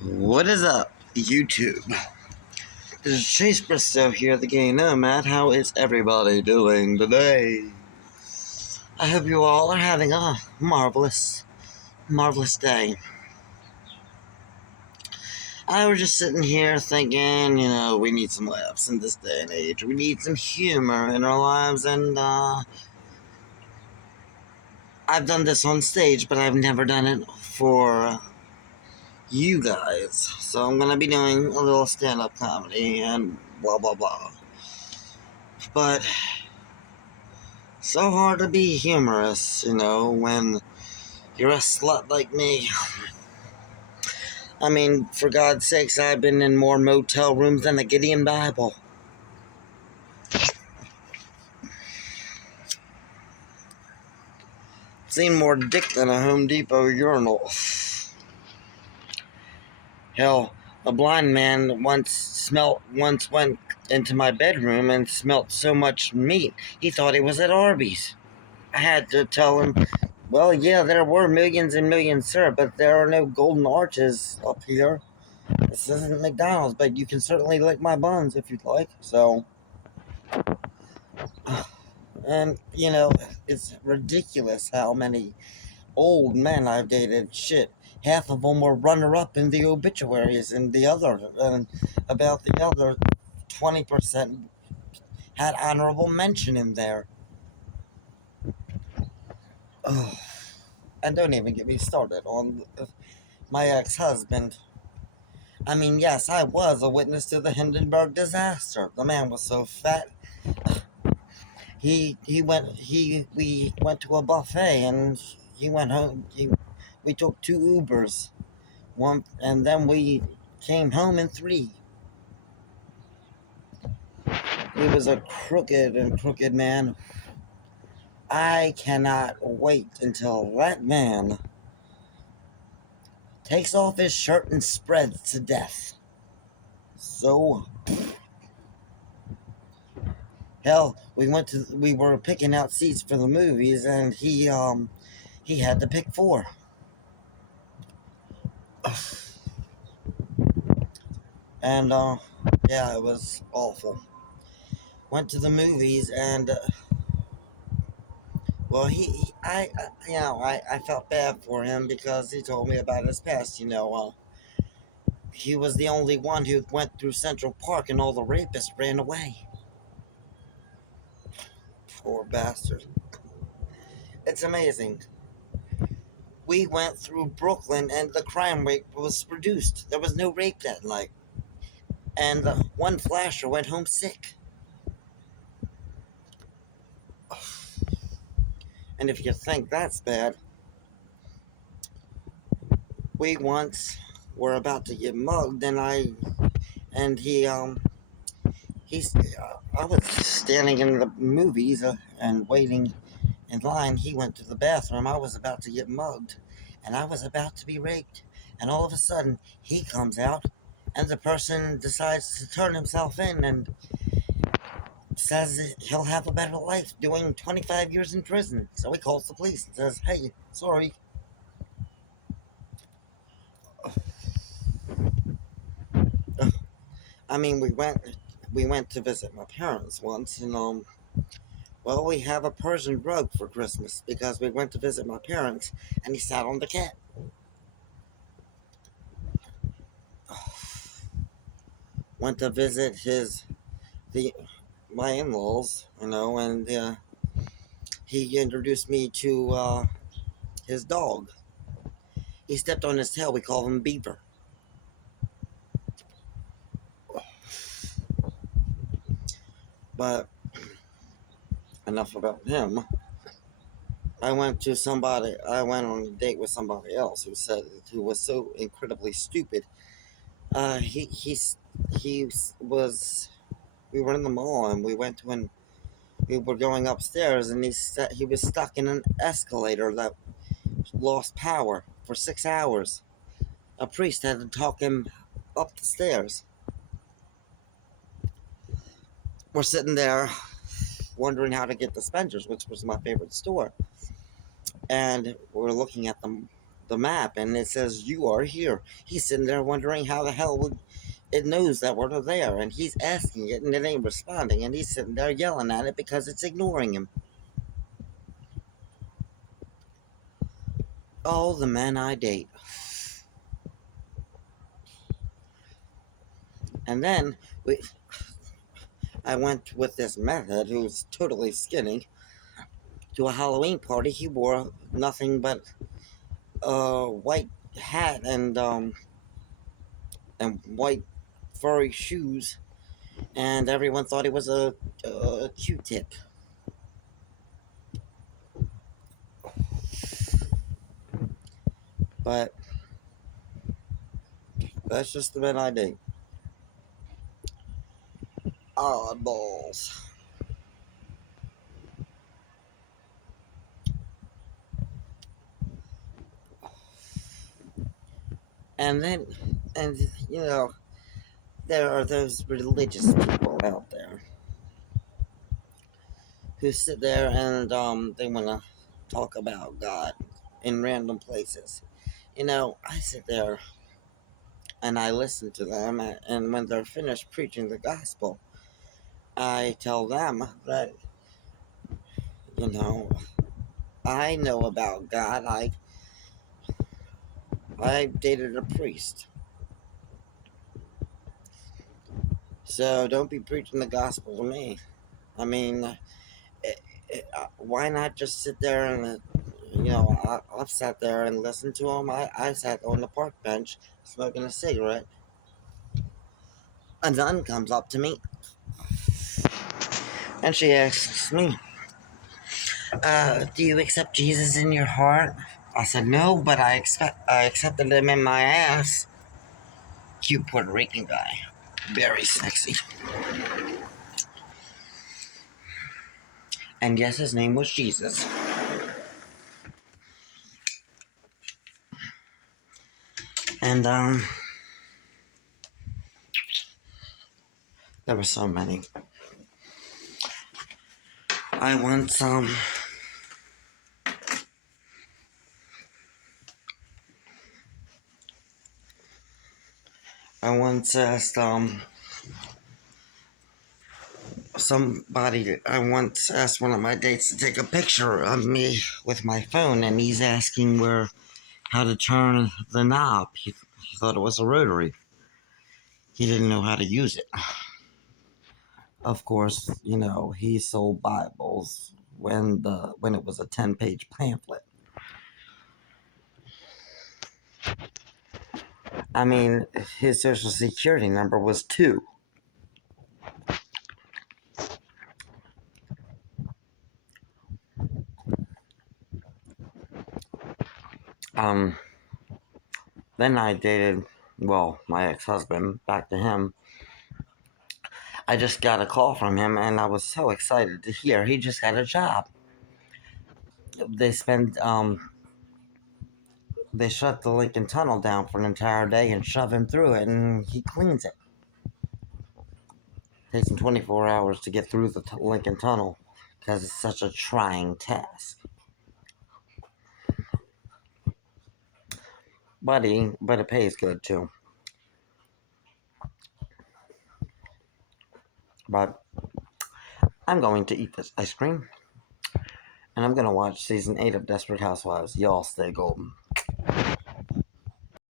What is up, YouTube? This is Chase Bristow here, the Gay Nomad. How is everybody doing today? I hope you all are having a marvelous day. I was just sitting here thinking, we need some laughs in this day and age. We need some humor in our lives, and I've done this on stage, but I've never done it for you guys. So I'm gonna be doing a little stand-up comedy and blah blah blah. But so hard to be humorous, when you're a slut like me. I mean, for God's sakes, I've been in more motel rooms than the Gideon Bible. Seen more dick than a Home Depot urinal. Hell, a blind man once went into my bedroom and smelt so much meat, he thought he was at Arby's. I had to tell him, well, yeah, there were millions and millions, sir, but there are no golden arches up here. This isn't McDonald's, but you can certainly lick my buns if you'd like. So, and, it's ridiculous how many old men I've dated. Shit, half of them were runner-up in the obituaries, and about the other 20% had honorable mention in there. Oh, and don't even get me started on my ex-husband. I mean, yes, I was a witness to the Hindenburg disaster. The man was so fat. We went to a buffet and he went home. We took 2 Ubers, and then we came home in 3. He was a crooked man. I cannot wait until that man takes off his shirt and spreads to death. So, hell, we were picking out seats for the movies, and he had to pick 4. And yeah, it was awful. Went to the movies, and well, I felt bad for him because he told me about his past. He was the only one who went through Central Park, and all the rapists ran away. Poor bastard. It's amazing. We went through Brooklyn, and the crime rate was reduced. There was no rape that night, and one flasher went home sick. And if you think that's bad, we once were about to get mugged, and I was standing in the movies and waiting in line. He went to the bathroom. I was about to get mugged, and I was about to be raped. And all of a sudden, he comes out, and the person decides to turn himself in and says he'll have a better life doing 25 years in prison. So he calls the police and says, hey, sorry. I mean, we went to visit my parents once, and well, we have a Persian rug for Christmas because we went to visit my parents, and he sat on the cat. Went to visit my in-laws, and he introduced me to his dog. He stepped on his tail. We call him Beaver. But enough about him. I went on a date with somebody else who was so incredibly stupid. We were in the mall, and we were going upstairs, and he was stuck in an escalator that lost power for 6 hours. A priest had to talk him up the stairs. We're sitting there wondering how to get to Spencer's, which was my favorite store. And we're looking at the map, and it says you are here. He's sitting there wondering how the hell it knows that we're there, and he's asking it, and it ain't responding, and he's sitting there yelling at it because it's ignoring him. Oh, the men I date. And then I went with this method who's totally skinny to a Halloween party. He wore nothing but a white hat and white furry shoes, and everyone thought he was a Q-tip. But that's just the men I date. Oddballs. And then, and you know, there are those religious people out there who sit there and they want to talk about God in random places. I sit there and I listen to them, and when they're finished preaching the gospel, I tell them that, you know, I know about God. I dated a priest. So don't be preaching the gospel to me. I mean, why not just sit there and, I've sat there and listened to him. I sat on the park bench smoking a cigarette. A nun comes up to me and she asks me, do you accept Jesus in your heart? I said, no, but I accepted him in my ass. Cute Puerto Rican guy. Very sexy. And yes, his name was Jesus. And, there were so many. I once, asked, I once asked one of my dates to take a picture of me with my phone, and he's asking how to turn the knob. He thought it was a rotary. He didn't know how to use it. Of course, he sold Bibles when it was a 10-page pamphlet. I mean, his social security number was 2. Um, then I dated, my ex-husband, back to him. I just got a call from him, and I was so excited to hear he just got a job. They they shut the Lincoln Tunnel down for an entire day and shove him through it, and he cleans it. It takes him 24 hours to get through the Lincoln Tunnel because it's such a trying task. But it pays good too. But I'm going to eat this ice cream, and I'm going to watch season 8 of Desperate Housewives. Y'all stay golden.